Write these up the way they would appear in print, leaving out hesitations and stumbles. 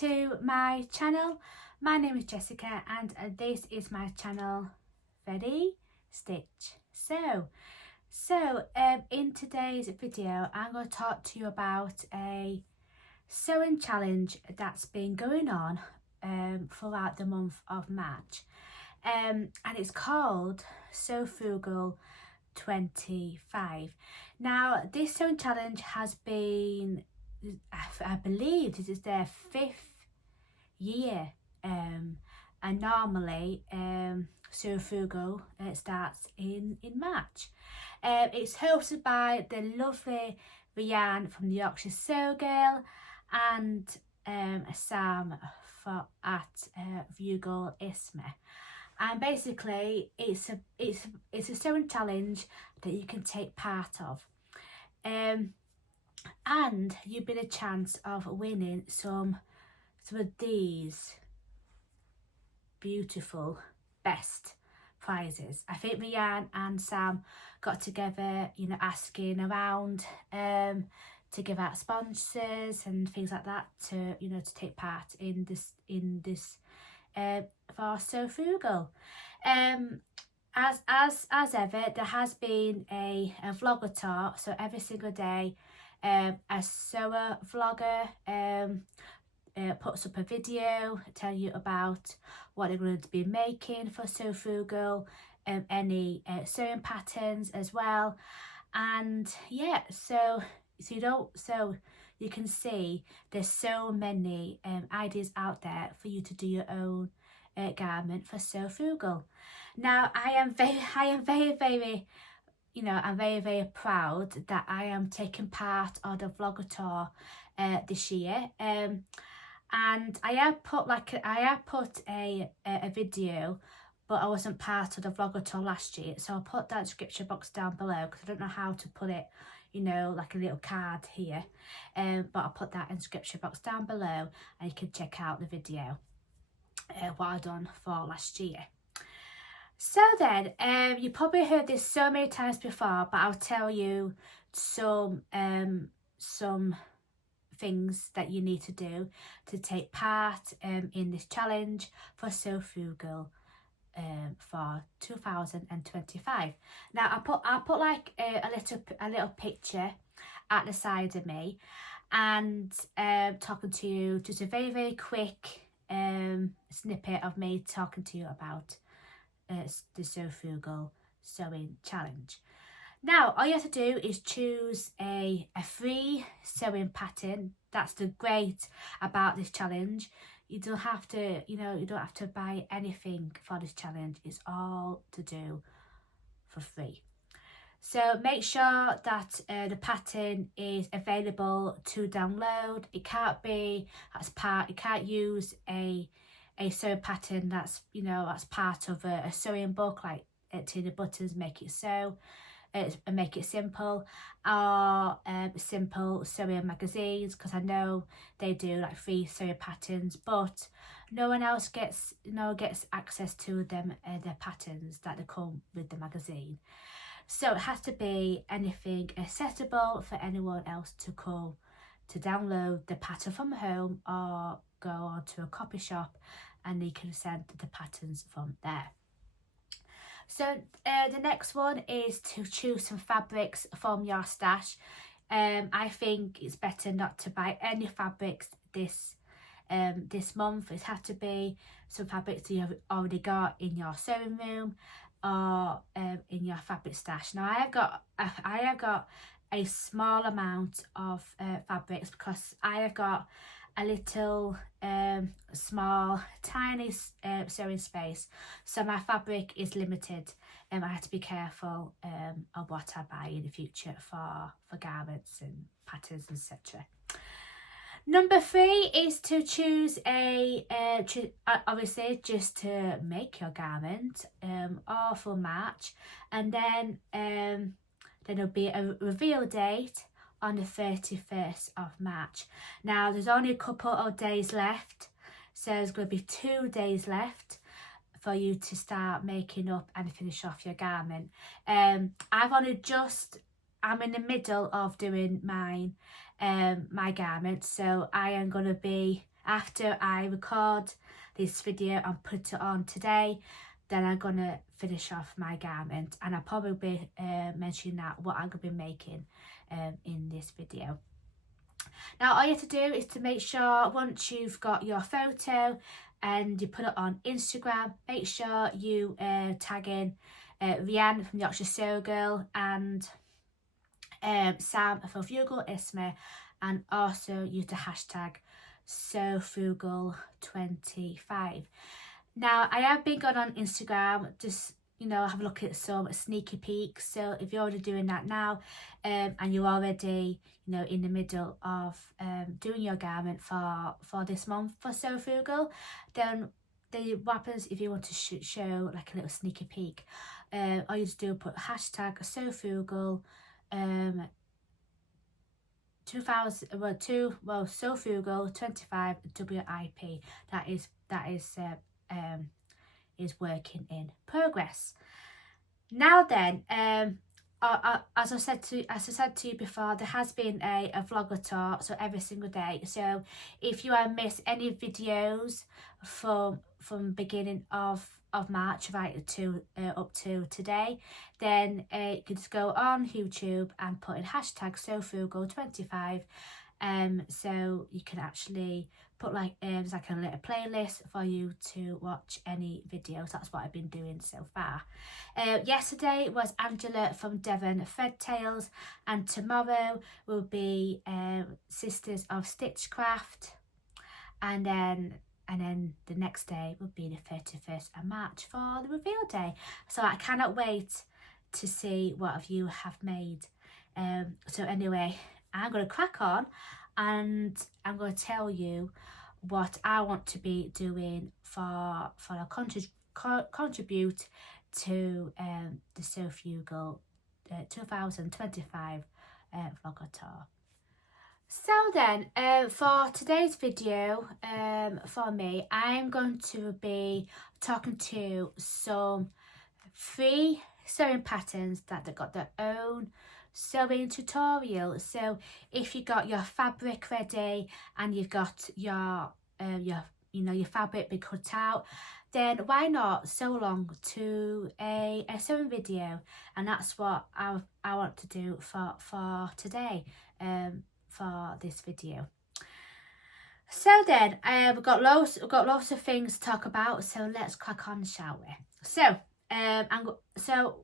to my channel. My name is Jessica and this is my channel Ready, Stitch, Sew. So in today's video I'm going to talk to you about a sewing challenge that's been going on throughout the month of March, and it's called Sew Frugal 25. Now this sewing challenge has been, I believe this is their 5th year, and normally Sew Frugal starts in March. It's hosted by the lovely Ruan from the Yorkshire Sew Girl and Sam at Frugal Isma. And basically it's a sewing challenge that you can take part of, and you've been a chance of winning some of these beautiful best prizes. I think Ruan and Sam got together, you know, asking around to give out sponsors and things like that to, you know, to take part in this for Sew Frugal. As ever, there has been a vlogger talk, so every single day a sewer vlogger puts up a video telling you about what they're going to be making for Sew Frugal, any sewing patterns as well. And yeah, so you can see there's so many ideas out there for you to do your own garment for Sew Frugal. Now I'm very you know, I'm very proud that I am taking part of the vlogger tour this year, and I have put a video, but I wasn't part of the vlogger tour last year, so I'll put that description box down below because I don't know how to put it, you know, like a little card here, but I'll put that in the description box down below and you can check out the video what I've done for last year. So then, you probably heard this so many times before, but I'll tell you some things that you need to do to take part in this challenge for Sew Frugal for 2025. Now I'll put like a little picture at the side of me, and talking to you, just a very quick snippet of me talking to you about the Sew Frugal sewing challenge. Now all you have to do is choose a free sewing pattern. That's the great about this challenge. You don't have to, you know, you don't have to buy anything for this challenge. It's all to do for free. So make sure that the pattern is available to download. It can't be you can't use a sewing pattern that's, you know, that's part of a sewing book like Tina Button's Make It Sew, Make It Simple, or simple sewing magazines, because I know they do like free sewing patterns, but no one else gets access to them their patterns that they come with the magazine. So it has to be anything accessible for anyone else to come to download the pattern from home or go on to a copy shop and they can send the patterns from there. So the next one is to choose some fabrics from your stash. I think it's better not to buy any fabrics this month. It has to be some fabrics that you've already got in your sewing room or in your fabric stash. Now I have got a small amount of fabrics because I have got a little small tiny sewing space, so my fabric is limited, and I have to be careful of what I buy in the future for garments and patterns, etc. Number 3 is to choose obviously just to make your garment all for March, and then there'll be a reveal date on the 31st of March. Now there's only a couple of days left, so there's going to be 2 days left for you to start making up and finish off your garment. I'm in the middle of doing my garment, so I am going to be after I record this video and put it on today, then I'm gonna finish off my garment, and I'll probably be mentioning that what I'm gonna be making in this video. Now all you have to do is to make sure once you've got your photo and you put it on Instagram, make sure you tag in Ruan from the Yorkshire Sew Girl and Sam from Frugal Isma, and also use the hashtag sewfrugal25. Now I have been going on Instagram, just have a look at some sneaky peeks. So if you're already doing that now, and you're already in the middle of doing your garment for this month for Sew Frugal, then what happens if you want to show like a little sneaky peek? All you just do put hashtag sewfrugal 2000 Sew Frugal 25 WIP. That is working in progress. Now then, as I said to you before, there has been a vlogger tour, so every single day. So if you have missed any videos from beginning of March right to up to today, then you can just go on YouTube and put in hashtag sewfrugal25, so you can actually put like there's like a little playlist for you to watch any videos. That's what I've been doing so far. Yesterday was Angela from Devon Thread Tales, and tomorrow will be Sisters of Stitchcraft, and then the next day will be the 31st of March for the reveal day. So I cannot wait to see what of you have made. So anyway, I'm going to crack on, and I'm going to tell you what I want to be doing for contribute to the Sew Frugal 2025 vlogger tour. So then, for today's video, for me, I'm going to be talking to some free sewing patterns that they've got their own sewing tutorial. So if you got your fabric ready and you've got your fabric be cut out, then why not sew along to a sewing video? And that's what I want to do for today, for this video. So then, we've got lots of things to talk about, so let's crack on, shall we? So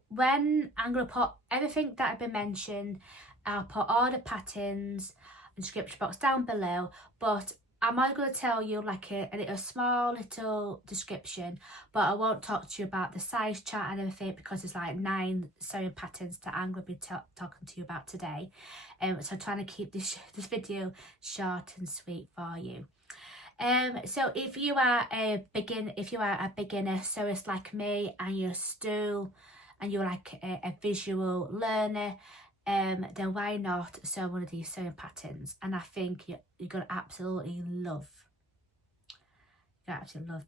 when I'm going to put everything that I've been mentioned, I'll put all the patterns in the description box down below, but I'm only going to tell you like a small little description, but I won't talk to you about the size chart and everything, because there's like 9 sewing patterns that I'm going to be talking to you about today. So I'm trying to keep this video short and sweet for you. So if you are a beginner sewist like me, and you're like a visual learner, then why not sew one of these sewing patterns? And I think you're going to absolutely love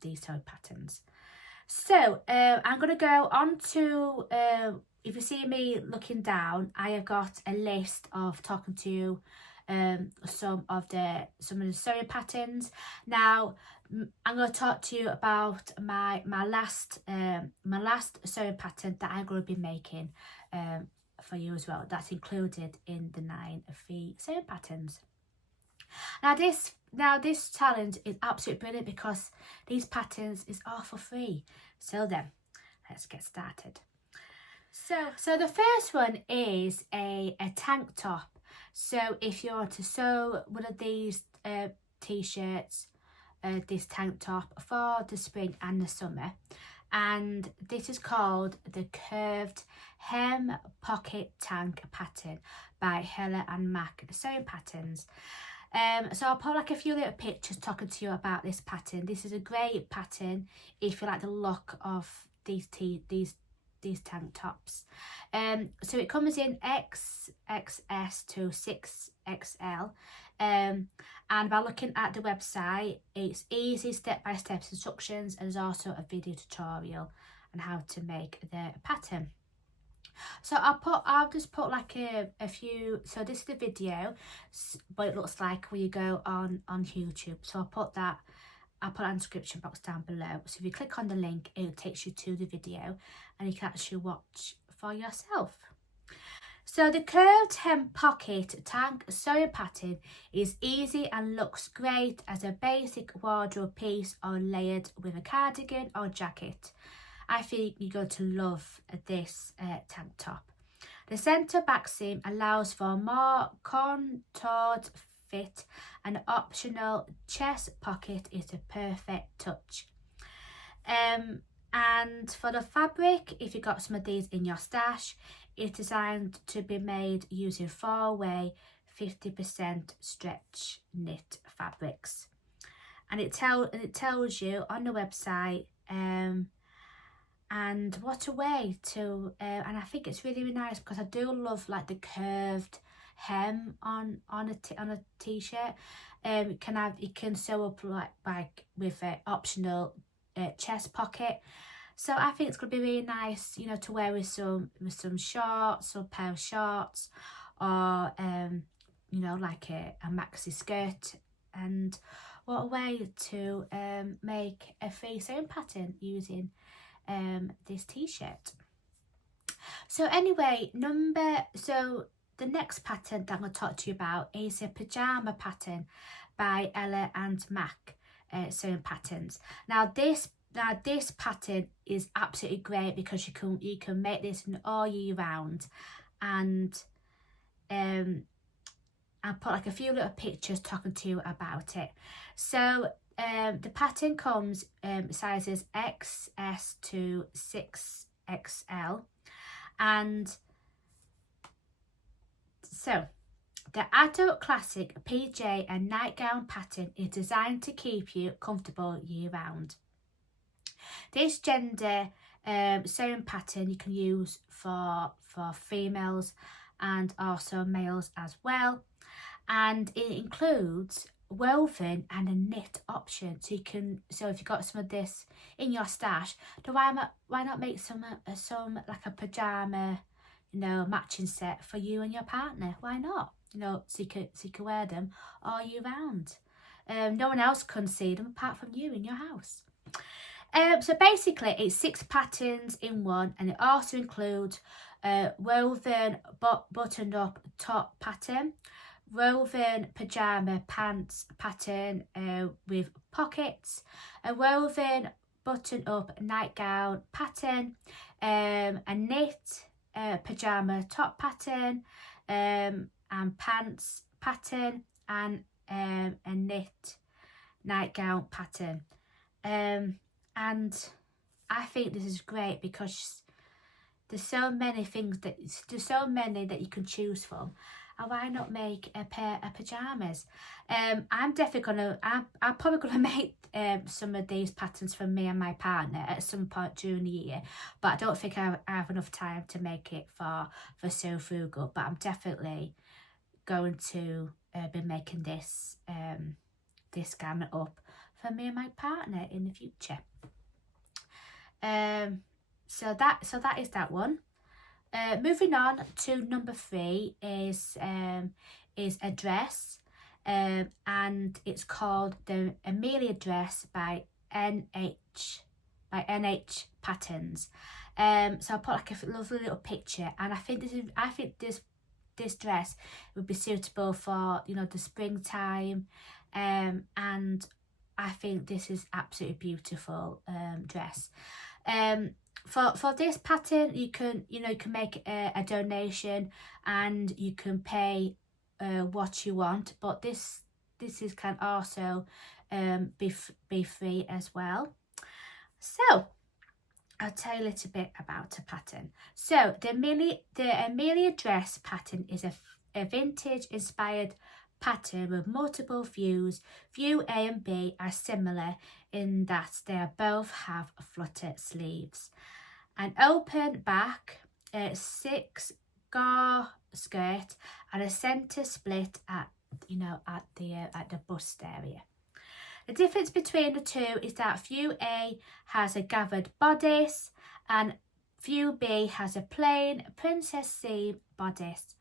these sewing patterns. So I'm going to go on to, if you see me looking down, I have got a list of talking to you some of the sewing patterns. Now I'm going to talk to you about my last sewing pattern that I'm going to be making for you as well. That's included in the 9 free sewing patterns. Now this challenge is absolutely brilliant, because these patterns is all for free. So then, let's get started. So the first one is a tank top. So if you want to sew one of these t-shirts, this tank top for the spring and the summer, and this is called the Curved Hem Pocket Tank Pattern by Hella and Mac Sewing Patterns. So I'll put like a few little pictures talking to you about this pattern. This is a great pattern if you like the look of these tank tops. So it comes in XXS to 6XL, and by looking at the website, it's easy step-by-step instructions, and there's also a video tutorial on how to make the pattern. So I'll just put like a few, so this is the video, but it looks like when you go on YouTube. So I'll put that in the description box down below. So if you click on the link, it takes you to the video and you can actually watch for yourself. So the curved hem pocket tank sewing pattern is easy and looks great as a basic wardrobe piece or layered with a cardigan or jacket. I think you're going to love this tank top. The centre back seam allows for a more contoured fit, and optional chest pocket is a perfect touch. And for the fabric, if you got some of these in your stash, it's designed to be made using 4-way 50% stretch knit fabrics, and it tells you on the website. And what a way to and I think it's really, really nice, because I do love like the curved hem on a t-shirt. You can sew up like with an optional chest pocket. So I think it's going to be really nice, you know, to wear with some shorts, some pair of shorts, or you know, like a maxi skirt. And what a way to make a free sewing pattern using this t-shirt. So anyway, the next pattern that I'm going to talk to you about is a pyjama pattern by Ella and Mac Sewing Patterns. Now this pattern is absolutely great because you can make this all year round, and I'll put like a few little pictures talking to you about it. So the pattern comes sizes XS to 6XL, and so the adult classic PJ and nightgown pattern is designed to keep you comfortable year round. This gender sewing pattern you can use for females and also males as well, and it includes woven and a knit option. So if you've got some of this in your stash, then why not make some like a pyjama, you know, matching set for you and your partner? Why not? You know, so you can wear them all year round. No one else can see them apart from you in your house. So basically it's 6 patterns in one, and it also includes woven buttoned up top pattern, woven pyjama pants pattern with pockets, a woven button up nightgown pattern, a knit pyjama top pattern, and pants pattern, and a knit nightgown pattern. And I think this is great because there's so many that you can choose from. And why not make a pair of pyjamas? I'm probably gonna make some of these patterns for me and my partner at some point during the year, but I don't think I have enough time to make it for Sew Frugal. But I'm definitely going to be making this garment up for me and my partner in the future. So that is that one. Moving on to number 3 is a dress, and it's called the Amelia dress by NH Patterns. So I'll put like a lovely little picture, and I think this dress would be suitable for, you know, the springtime, and I think this is absolutely beautiful dress. For this pattern, you can make a donation, and you can pay what you want, but this can also be free as well. So I'll tell you a little bit about the pattern. So the Amelia dress pattern is a vintage inspired pattern with multiple views. View A and B are similar in that they both have flutter sleeves, an open back, 6 gore skirt, and a centre split at the bust area. The difference between the two is that View A has a gathered bodice and View B has a plain princess seam bodice.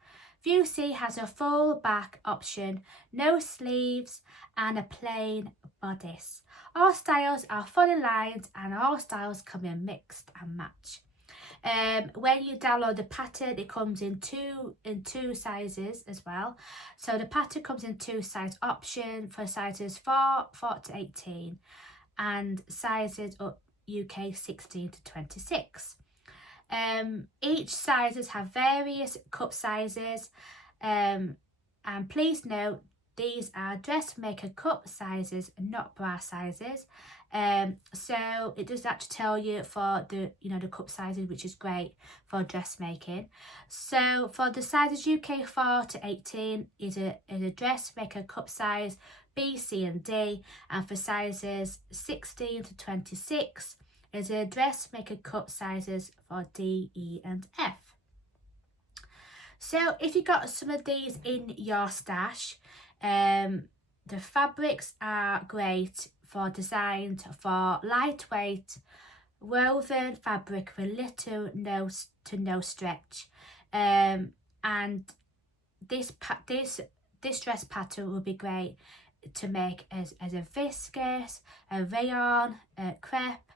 View C has a full back option, no sleeves and a plain bodice. All styles are fully lined and all styles come in mixed and match. When you download the pattern, it comes in two sizes as well. So the pattern comes in two size option for sizes 4 to 18 and sizes up UK 16 to 26. Each sizes have various cup sizes, and please note these are dressmaker cup sizes, not bra sizes. So it does actually tell you for the the cup sizes, which is great for dressmaking. So for the sizes UK 4 to 18 is a dressmaker cup size B, C and D, and for sizes 16 to 26 is a dressmaker cup sizes for D, E and F. So if you got some of these in your stash, the fabrics are great for designed for lightweight woven fabric with little to no stretch, and this dress pattern will be great to make as a viscose, a rayon, a crepe,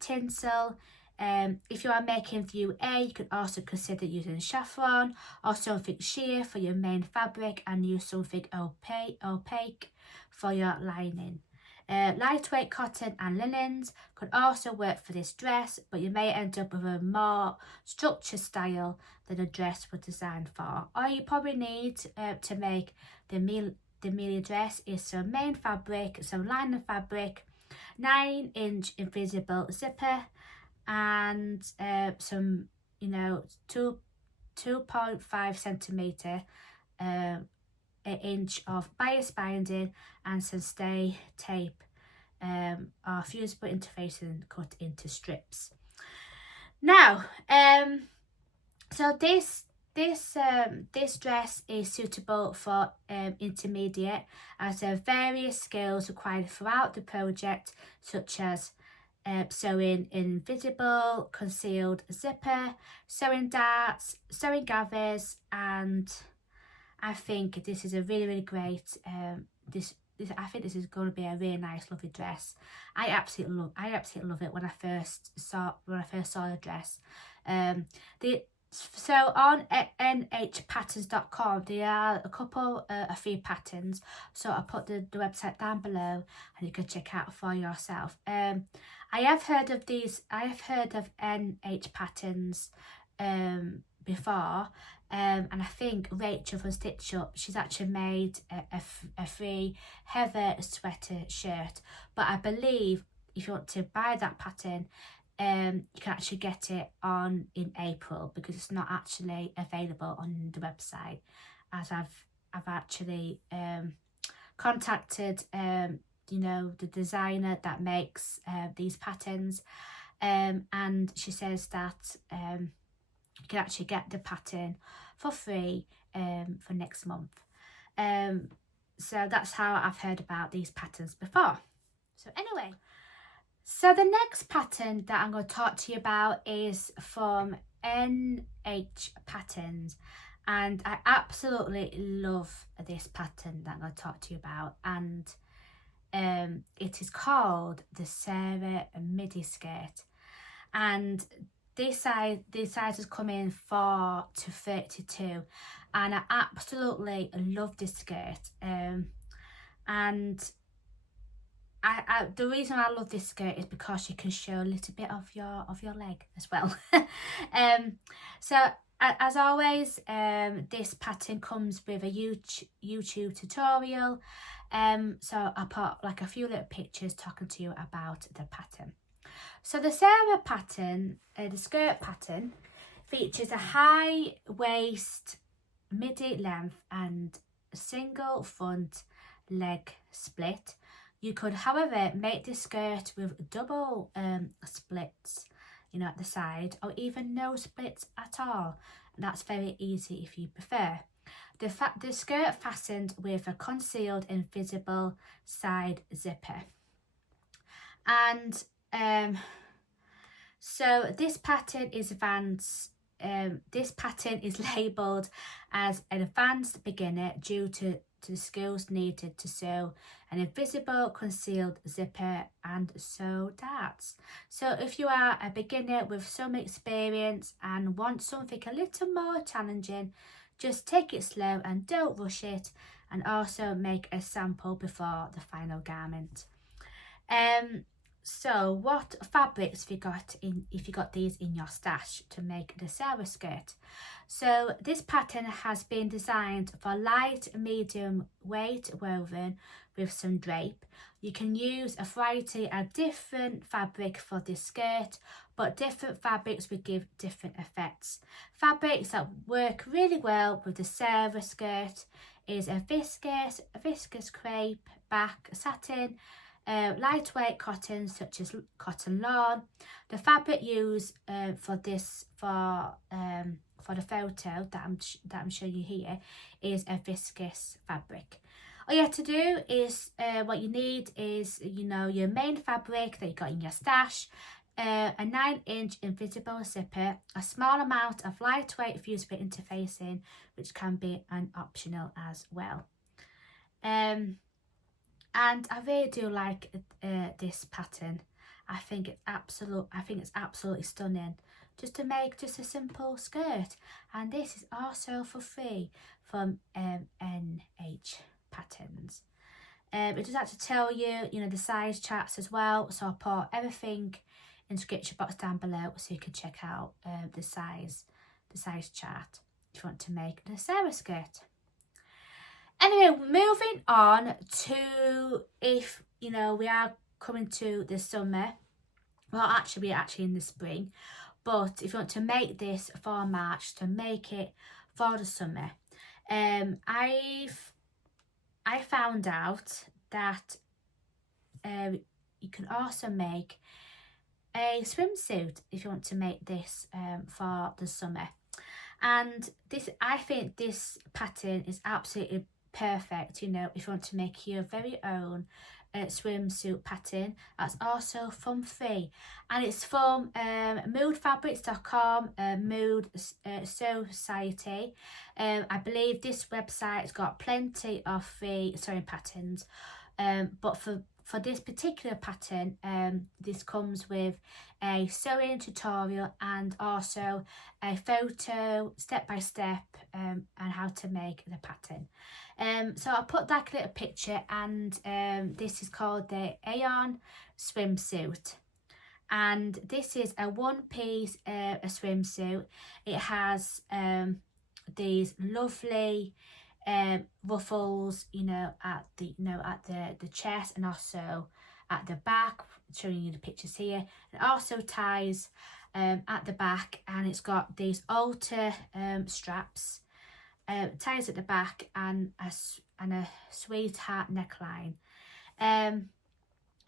tinsel. If you are making view A, you can also consider using chiffon or something sheer for your main fabric and use something opaque for your lining. Lightweight cotton and linens could also work for this dress, but you may end up with a more structured style than a dress was designed for. All you probably need to make the Amelia dress is some main fabric, some lining fabric, 9-inch invisible zipper, and some 2.5 centimeter inch of bias binding and some stay tape or fusible interfacing cut into strips. Now so this dress is suitable for intermediate, as there are various skills required throughout the project, such as sewing invisible concealed zipper, sewing darts, sewing gathers, and I think this is a really great I think this is going to be a really nice, lovely dress. I absolutely love it when I first saw the dress. So on nhpatterns.com there are a few patterns, so I'll put the website down below and you can check out for yourself. I have heard of NH patterns before, and I think Rachel from Stitch Up, she's actually made a free Heather sweater shirt, but I believe if you want to buy that pattern, you can actually get it in April, because it's not actually available on the website, as I've actually contacted the designer that makes these patterns, and she says that you can actually get the pattern for free for next month. So that's how I've heard about these patterns before. So anyway, so the next pattern that I'm going to talk to you about is from NH Patterns, and I absolutely love this pattern that I'm going to talk to you about, and it is called the Sarah midi skirt, and these sizes come in 4 to 32, and I absolutely love this skirt. And I the reason I love this skirt is because you can show a little bit of your leg as well. So as always, this pattern comes with a YouTube tutorial. So I put like a few little pictures talking to you about the pattern. So the Sarah pattern, the skirt pattern, features a high waist, midi length and a single front leg split. You could, however, make this skirt with double splits, at the side, or even no splits at all. That's very easy if you prefer. The skirt fastened with a concealed invisible side zipper. And So this pattern is advanced. This pattern is labelled as an advanced beginner due to the skills needed to sew an invisible concealed zipper and sew darts. So if you are a beginner with some experience and want something a little more challenging, just take it slow and don't rush it, and also make a sample before the final garment. So what fabrics have you got in, if you got these in your stash to make the Sarah skirt? So this pattern has been designed for light medium weight woven with some drape. You can use a variety of different fabric for this skirt, but different fabrics will give different effects. Fabrics that work really well with the Sarah skirt is a viscous crepe, back satin, lightweight cotton such as cotton lawn. The fabric used for the photo that I'm showing you here is a viscous fabric. All you have to do is what you need is your main fabric that you got in your stash, a 9-inch invisible zipper, a small amount of lightweight fuse bit interfacing, which can be an optional as well. And I really do like this pattern. I think it's absolutely stunning. Just to make just a simple skirt, and this is also for free from NH Patterns. It does have to tell you, the size charts as well. So I'll put everything in the description box down below so you can check out the size chart if you want to make the Sarah skirt. Anyway, moving on to, if we are coming to the summer, well actually we're actually in the spring, but if you want to make this for March, to make it for the summer, I found out that you can also make a swimsuit if you want to make this for the summer. And I think this pattern is absolutely perfect, if you want to make your very own swimsuit pattern. That's also from free, and it's from moodfabrics.com, Mood Society. I believe this website's got plenty of free sewing patterns, but for this particular pattern, this comes with a sewing tutorial and also a photo step by step and how to make the pattern. So I'll put that little picture, and this is called the Aeon swimsuit, and this is a one-piece a swimsuit. It has these lovely ruffles, at the chest and also at the back, showing you the pictures here. It also ties at the back, and it's got these altar straps, ties at the back, and a sweetheart neckline.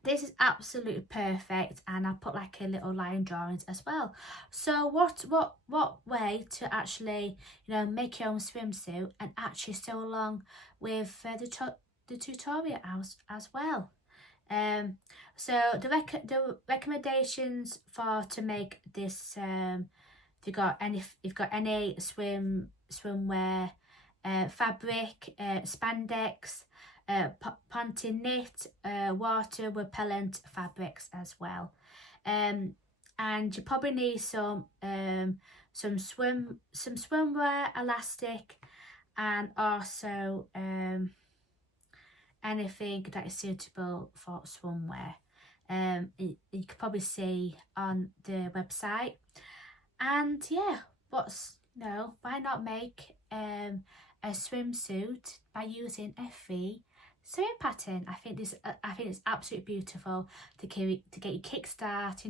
This is absolutely perfect, and I'll put like a little line drawings as well. So what way to actually make your own swimsuit and actually sew along with the tutorial as well. So the recommendations to make this, if you've got any swimwear fabric, spandex, ponte knit, water repellent fabrics as well, and you probably need some swimwear elastic, and also anything that is suitable for swimwear. You can probably see on the website. And yeah, why not make a swimsuit by using a free sewing pattern? I think it's absolutely beautiful to get your kickstart.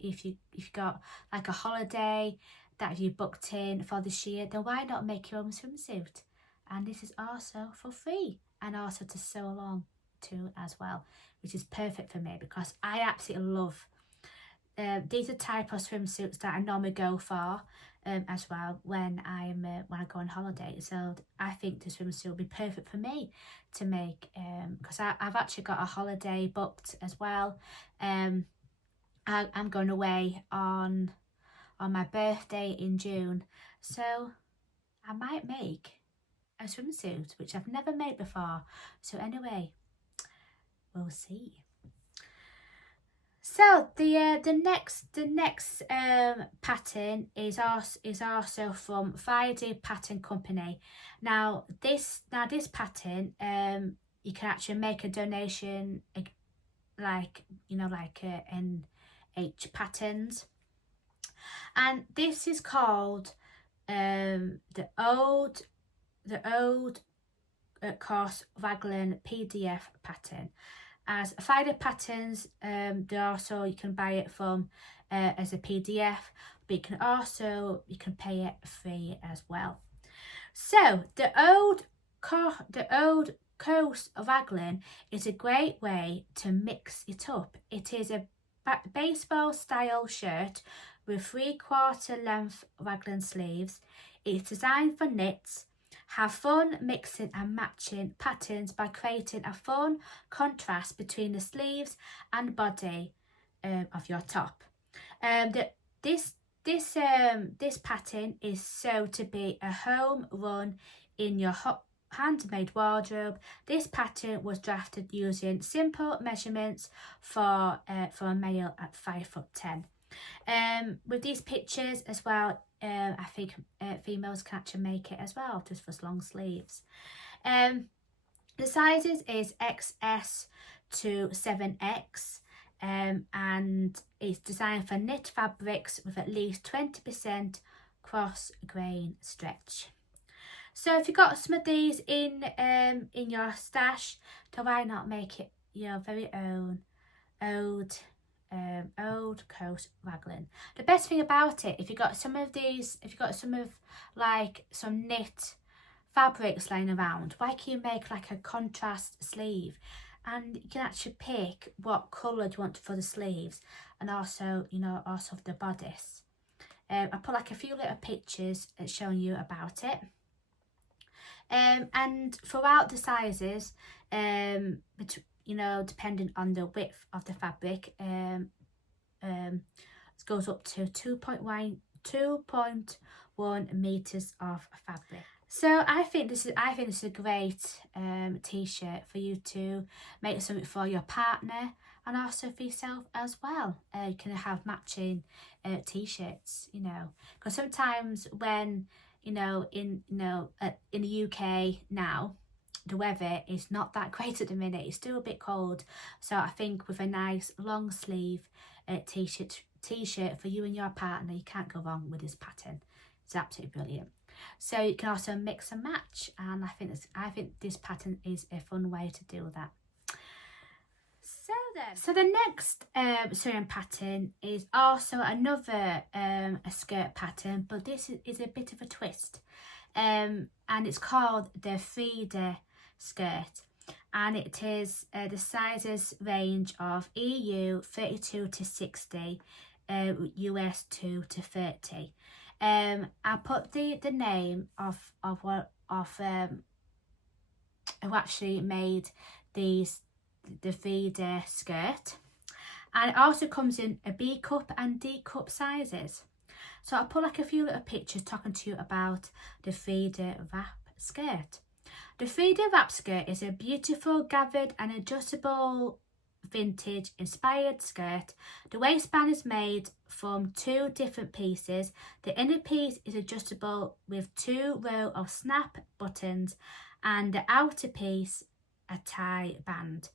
If you've got like a holiday that you booked in for this year, then why not make your own swimsuit? And this is also for free, and also to sew along to as well, which is perfect for me because I absolutely love these are type of swimsuits that I normally go for as well when I go on holiday. So I think the swimsuit will be perfect for me to make, because I've actually got a holiday booked as well, and I'm going away on my birthday in June, so I might make a swimsuit, which I've never made before. So anyway, we'll see. So the next pattern is also from Freda Pattern Company. Now this pattern you can actually make a donation, like NH patterns, and this is called the old course raglan PDF pattern. As Freda patterns, they also, you can buy it from as a PDF, but you can pay it free as well. So the old course raglan is a great way to mix it up. It is a baseball style shirt with 3/4 length raglan sleeves. It's designed for knits. Have fun mixing and matching patterns by creating a fun contrast between the sleeves and body of your top. This pattern is so to be a home run in your handmade wardrobe. This pattern was drafted using simple measurements for a male at 5'10". With these pictures as well, I think females can actually make it as well, just for long sleeves. The sizes is XS to 7X, and it's designed for knit fabrics with at least 20% cross grain stretch. So if you've got some of these in your stash, then why not make it your very own old coast raglan. The best thing about it, if you got some of like some knit fabrics lying around, why can't you make like a contrast sleeve, and you can actually pick what colour you want for the sleeves, and also also the bodice. I put like a few little pictures showing you about it. And throughout the sizes, depending on the width of the fabric, it goes up to 2.1 meters of fabric. So I think this is a great t-shirt for you to make something for your partner and also for yourself as well. You can have matching t-shirts, because sometimes when in the UK now, the weather is not that great at the minute. It's still a bit cold, so I think with a nice long sleeve t-shirt for you and your partner, you can't go wrong with this pattern. It's absolutely brilliant. So you can also mix and match, and I think this pattern is a fun way to do that. So the next sewing pattern is also another a skirt pattern, but this is a bit of a twist, and it's called the Freda skirt, and it is the sizes range of EU 32 to 60, US 2 to 30. I put the name of who actually made the Freda skirt, and it also comes in a B cup and D cup sizes. So I'll put like a few little pictures talking to you about the Freda wrap skirt. The Freda wrap skirt is a beautiful gathered and adjustable vintage inspired skirt. The waistband is made from 2 different pieces. The inner piece is adjustable with 2 rows of snap buttons, and the outer piece a tie band.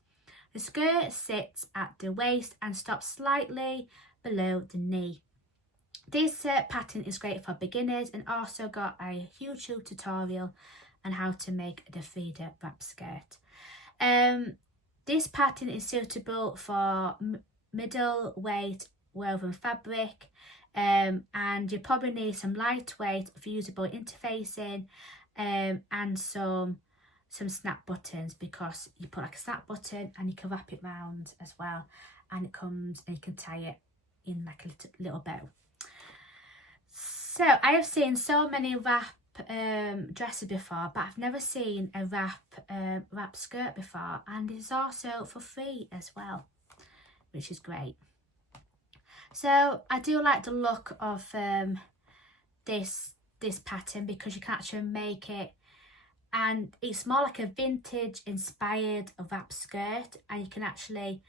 The skirt sits at the waist and stops slightly below the knee. This pattern is great for beginners, and also got a YouTube tutorial on how to make the Freda wrap skirt. This pattern is suitable for middleweight woven fabric, and you probably need some lightweight fusible interfacing, and some snap buttons, because you put like a snap button and you can wrap it round as well, and it comes and you can tie it in like a little bow. So I have seen so many wrap dresses before, but I've never seen a wrap skirt before, and it's also for free as well, which is great. So I do like the look of this pattern because you can actually make it, and it's more like a vintage inspired wrap skirt, and you can actually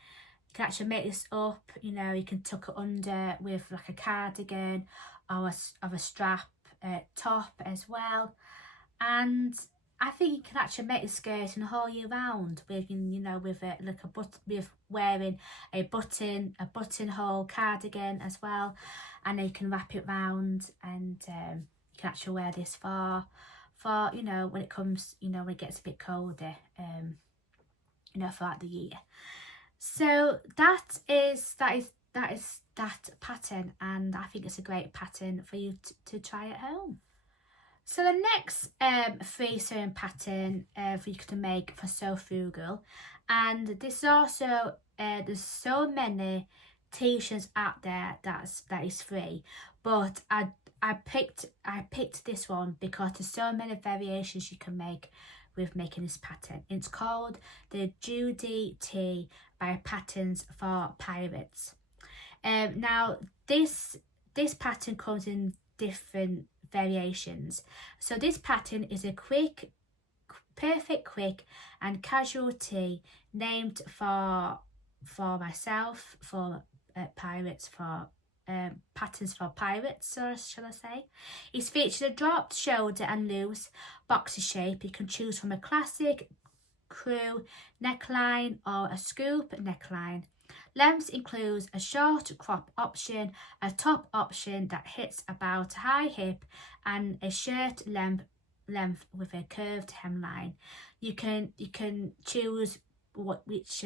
make this up. You know, you can tuck it under with like a cardigan or a strap top as well. And I think you can actually make the skirt in a whole year round with, you know, with with wearing a buttonhole cardigan as well, and then you can wrap it round, and you can actually wear this for you know, when it comes, you know, when it gets a bit colder, you know, throughout the year. So that is that pattern, and I think it's a great pattern for you to try at home. So the next free sewing pattern for you to make for Sew Frugal, and this is also there's so many t-shirts out there that is free, but I picked this one because there's so many variations you can make with making this pattern. It's called the Judy Tee by Patterns for Pirates. Now this pattern comes in different variations. So this pattern is a perfect quick and casual tee named for myself, for pirates, for patterns for pirates, so shall I say. It's featured a dropped shoulder and loose boxer shape. You can choose from a classic crew neckline or a scoop neckline. Lengths includes a short crop option, a top option that hits about high hip, and a shirt length with a curved hemline. You can choose which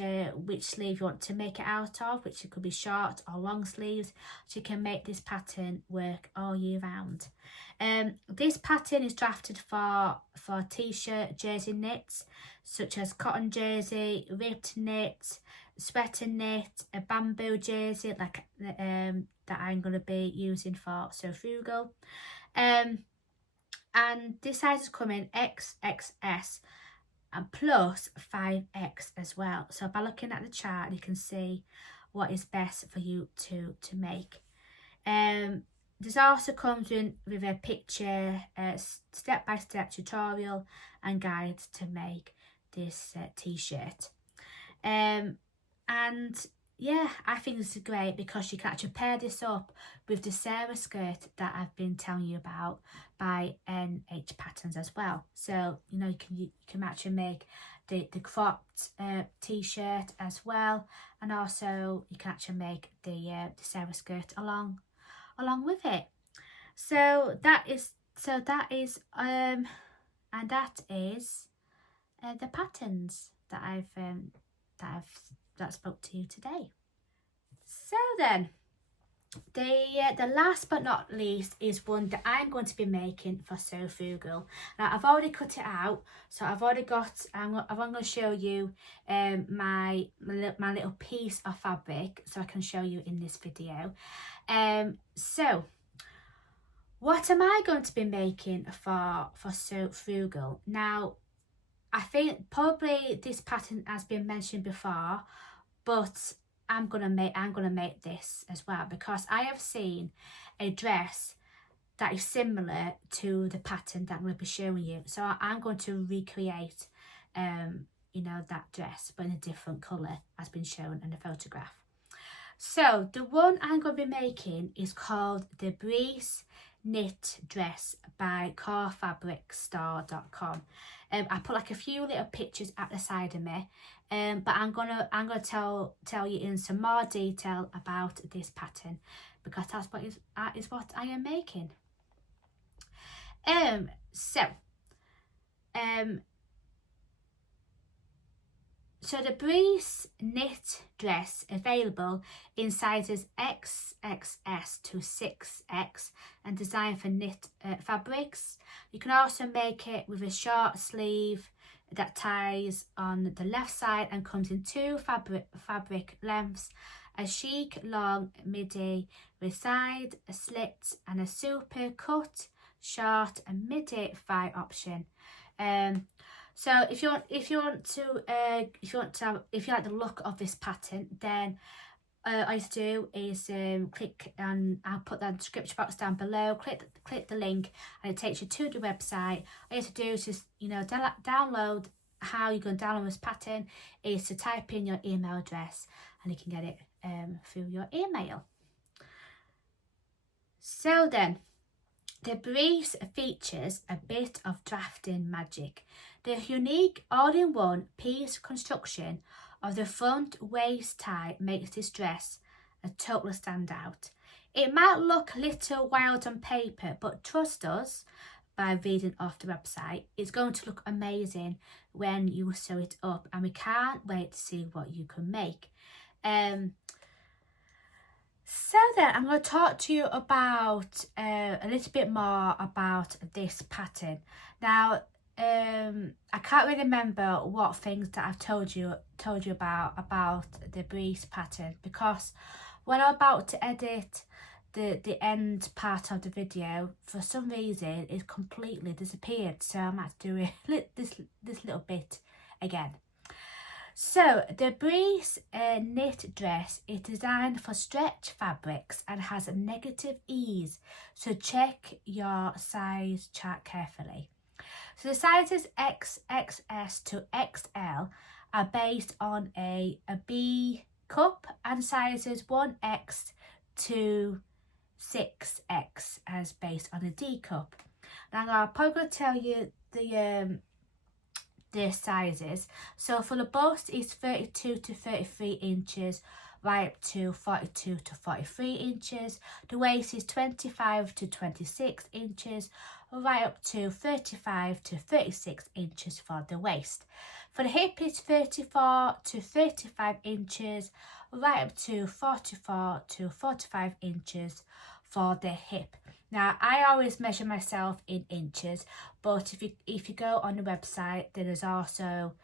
sleeve you want to make it out of, which it could be short or long sleeves, so you can make this pattern work all year round. This pattern is drafted for t-shirt jersey knits such as cotton jersey, ripped knit, sweater knit, a bamboo jersey like that I'm going to be using for Sew Frugal. And this size is coming XXS and plus 5X as well. So by looking at the chart, you can see what is best for you to make. This also comes in with a picture, step-by-step tutorial and guide to make this t-shirt. And yeah, I think this is great because you can actually pair this up with the Sarah skirt that I've been telling you about by NH Patterns as well. So, you know, you can actually make the cropped t-shirt as well, and also you can actually make the Sarah skirt along with it. So that is and that is the patterns that that spoke to you today. So then, the last but not least is one that I'm going to be making for Sew Frugal. Now I've already cut it out, so I've already got. I'm going to show you my little piece of fabric, so I can show you in this video. So what am I going to be making for Sew Frugal? Now, I think probably this pattern has been mentioned before, but I'm gonna make this as well because I have seen a dress that is similar to the pattern that I'm going to be showing you. So I'm going to recreate you know, that dress but in a different colour as been shown in the photograph. So the one I'm going to be making is called the Bree knit dress by corefabricstore.com. I put like a few little pictures at the side of me, but I'm gonna tell you in some more detail about this pattern because that's what is what I am making. So the Bree knit dress available in sizes XXS to 6X and designed for knit fabrics. You can also make it with a short sleeve that ties on the left side and comes in two fabric lengths, a chic long midi with side slits and a super cut short and midi thigh option. So if you like the look of this pattern, then all you have to do is click, and I'll put that description box down below. Click the link and it takes you to the website. All you have to do is just, you know, download. How you're going to download this pattern is to type in your email address and you can get it through your email. So then, the briefs features a bit of drafting magic. The unique all-in-one piece construction of the front waist tie makes this dress a total standout. It might look a little wild on paper, but trust us, by reading off the website, it's going to look amazing when you sew it up, and we can't wait to see what you can make. So then I'm going to talk to you about a little bit more about this pattern. Now, I can't really remember what things that I've told you about the Bree's pattern, because when I'm about to edit the end part of the video, for some reason it completely disappeared, so I might do it this little bit again. So the Bree's knit dress is designed for stretch fabrics and has a negative ease, so check your size chart carefully. So the sizes XXS to XL are based on a B cup, and sizes 1X to 6X as based on a D cup. Now I'm probably going to tell you the sizes. So for the bust is 32 to 33 inches, right up to 42 to 43 inches. The waist is 25 to 26 inches, right up to 35 to 36 inches for the waist. For the hip is 34 to 35 inches, right up to 44 to 45 inches for the hip. Now, I always measure myself in inches, but if you go on the website, then there's also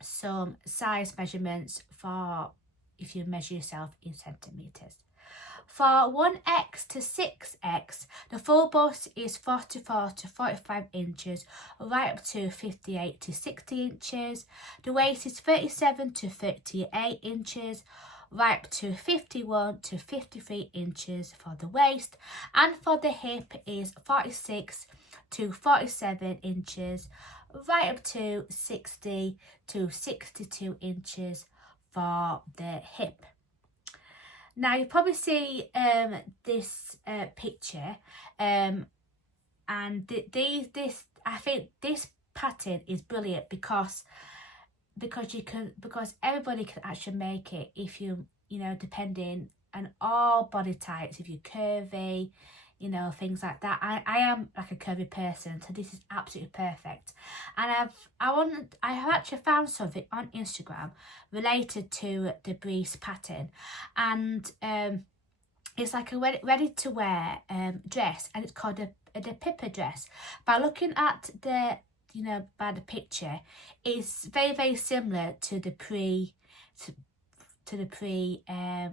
some size measurements for if you measure yourself in centimetres. For 1X to 6X, the full bust is 44 to 45 inches, right up to 58 to 60 inches. The waist is 37 to 38 inches, right up to 51 to 53 inches for the waist, and for the hip is 46 to 47 inches, right up to 60 to 62 inches for the hip. Now you probably see this picture, and I think this pattern is brilliant because everybody can actually make it if you know, depending on all body types, if you're curvy, you know, things like that. I am like a curvy person, so this is absolutely perfect. And I have actually found something on Instagram related to the Bree's pattern, and it's like a ready to wear dress, and it's called the Pippa dress. By looking at by the picture, it's very, very similar to the pre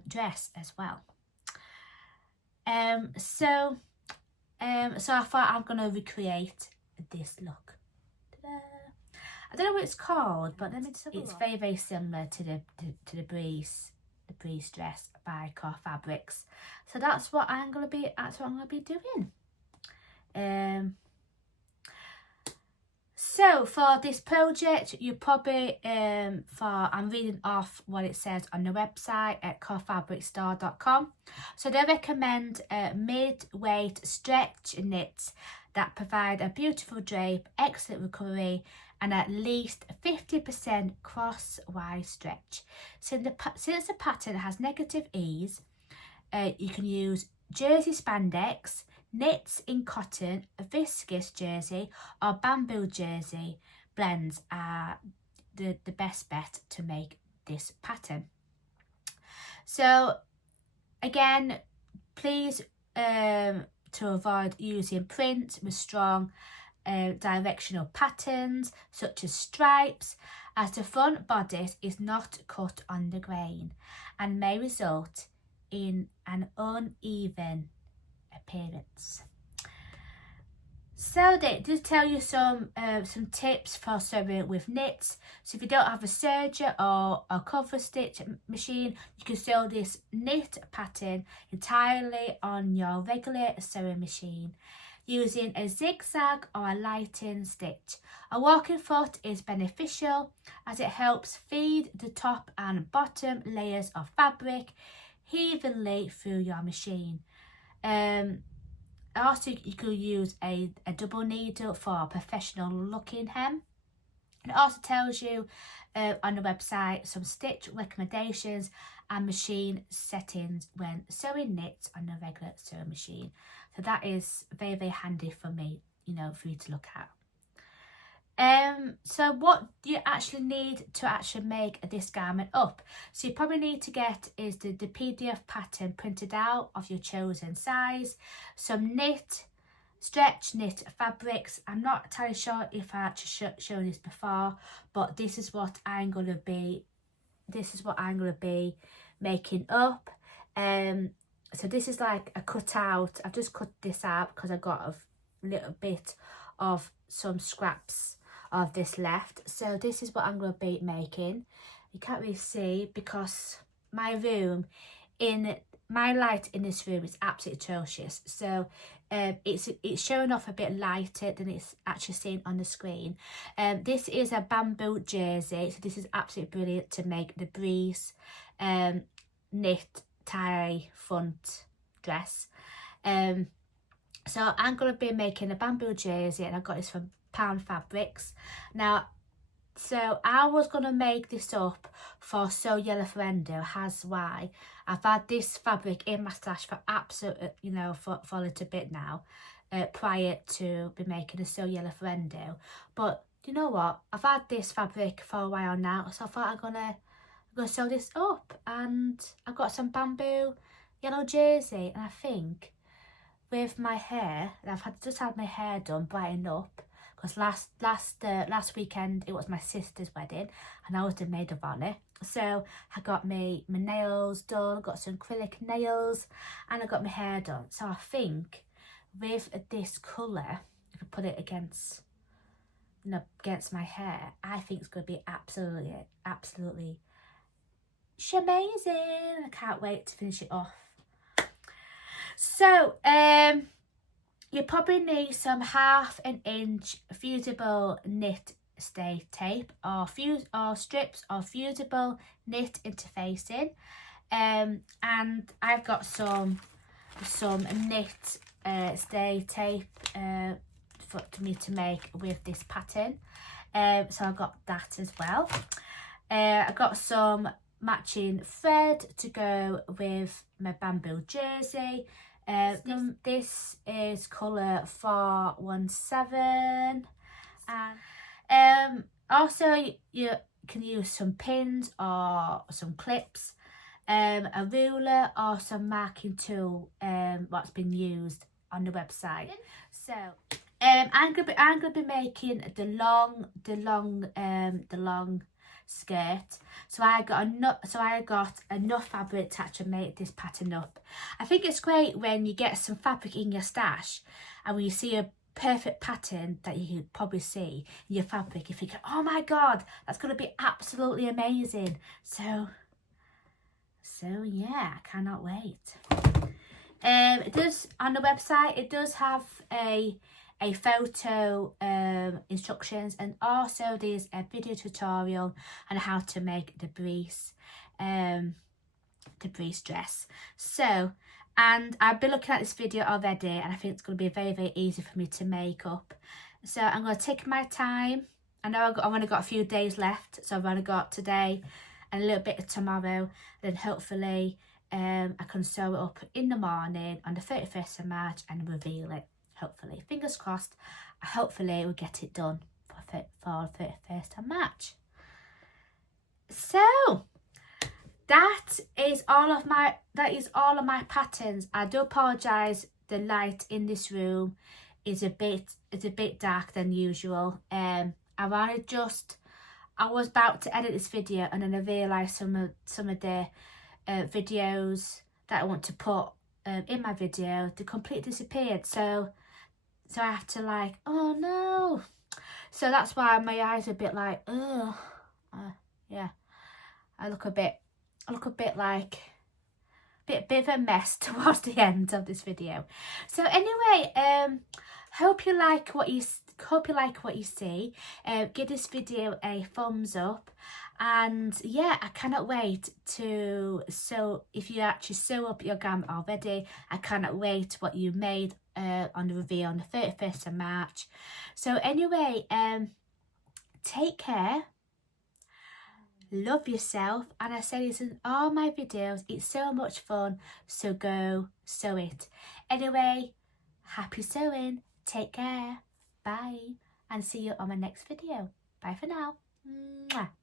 dress as well. So I thought I'm gonna recreate this look. Ta-da! I don't know what it's called, but it's very, very similar to the Bree's dress by Core Fabrics. So that's what I'm gonna be doing. So for this project, you probably, I'm reading off what it says on the website at corefabricstore.com. So they recommend mid-weight stretch knits that provide a beautiful drape, excellent recovery, and at least 50% crosswise stretch. So since the pattern has negative ease, you can use jersey spandex, knits in cotton, a viscose jersey or bamboo jersey. Blends are the best bet to make this pattern. So again, please to avoid using print with strong directional patterns such as stripes, as the front bodice is not cut on the grain and may result in an uneven appearance. So they do tell you some tips for sewing with knits. So if you don't have a serger or a cover stitch machine, you can sew this knit pattern entirely on your regular sewing machine using a zigzag or a lighting stitch. A walking foot is beneficial as it helps feed the top and bottom layers of fabric evenly through your machine. Also, you could use a double needle for a professional looking hem. It also tells you on the website some stitch recommendations and machine settings when sewing knits on a regular sewing machine. So that is very, very handy for me, you know, for you to look at. So what do you actually need to actually make this garment up? So you probably need to get is the PDF pattern printed out of your chosen size, some stretch knit fabrics. I'm not entirely sure if I actually shown this before, but this is what I'm gonna be making up. So this is like a cutout. I've just cut this out because I got a little bit of some scraps of this left. So this is what I'm going to be making. You can't really see because my light in this room is absolutely atrocious. So it's showing off a bit lighter than it's actually seen on the screen. This is a bamboo jersey, so this is absolutely brilliant to make the Bree's knit tie front dress. So I'm going to be making a bamboo jersey, and I got this from Pound Fabrics. Now, so I was going to make this up for Sew Yellow Freda, has why I've had this fabric in my stash for absolute, you know, for a little bit now, prior to be making a Sew Yellow Freda. But you know what, I've had this fabric for a while now, so I thought I'm gonna sew this up, and I've got some bamboo yellow jersey, and I think with my hair, I've just had my hair done, brighten up, because last weekend it was my sister's wedding and I was the maid of honour. So I got my nails done, I got some acrylic nails, and I got my hair done. So I think with this colour, if I put it against, you know, against my hair, I think it's going to be absolutely amazing. I can't wait to finish it off. So you probably need some 1/2 inch fusible knit stay tape or strips of fusible knit interfacing, and I've got some knit stay tape for me to make with this pattern, so I got that as well. I got some matching thread to go with my bamboo jersey. This is colour 417, and also you can use some pins or some clips, a ruler or some marking tool, what's been used on the website. So I'm gonna be making the long skirt. So I got enough fabric to actually make this pattern up. I think it's great when you get some fabric in your stash and when you see a perfect pattern that you can probably see in your fabric, you think, oh my god, that's going to be absolutely amazing. So yeah, I cannot wait. It does, on the website, it does have a photo instructions, and also there's a video tutorial on how to make the Bree's dress. So, and I've been looking at this video already, and I think it's going to be very, very easy for me to make up. So I'm going to take my time. I know I've only got a few days left, so I've only got today and a little bit of tomorrow, then hopefully I can sew it up in the morning on the 31st of March and reveal it. Hopefully, fingers crossed, hopefully we'll get it done for 31st of March. So that is all of my patterns. I do apologise, the light in this room is a bit dark than usual. I was about to edit this video, and then I realised some of the videos that I want to put in my video, they completely disappeared. So so I have to like, oh no. So that's why my eyes are a bit like, ugh. Yeah, I look a bit like bit of a mess towards the end of this video. So anyway, hope you like what you see. Give this video a thumbs up, and yeah, I cannot wait to sew. If you actually sew up your garment already, I cannot wait what you made on the reveal on the 31st of March. So anyway, take care, love yourself, and I say this in all my videos, it's so much fun, so go sew it. Anyway, happy sewing, take care, bye, and see you on my next video. Bye for now. Mwah.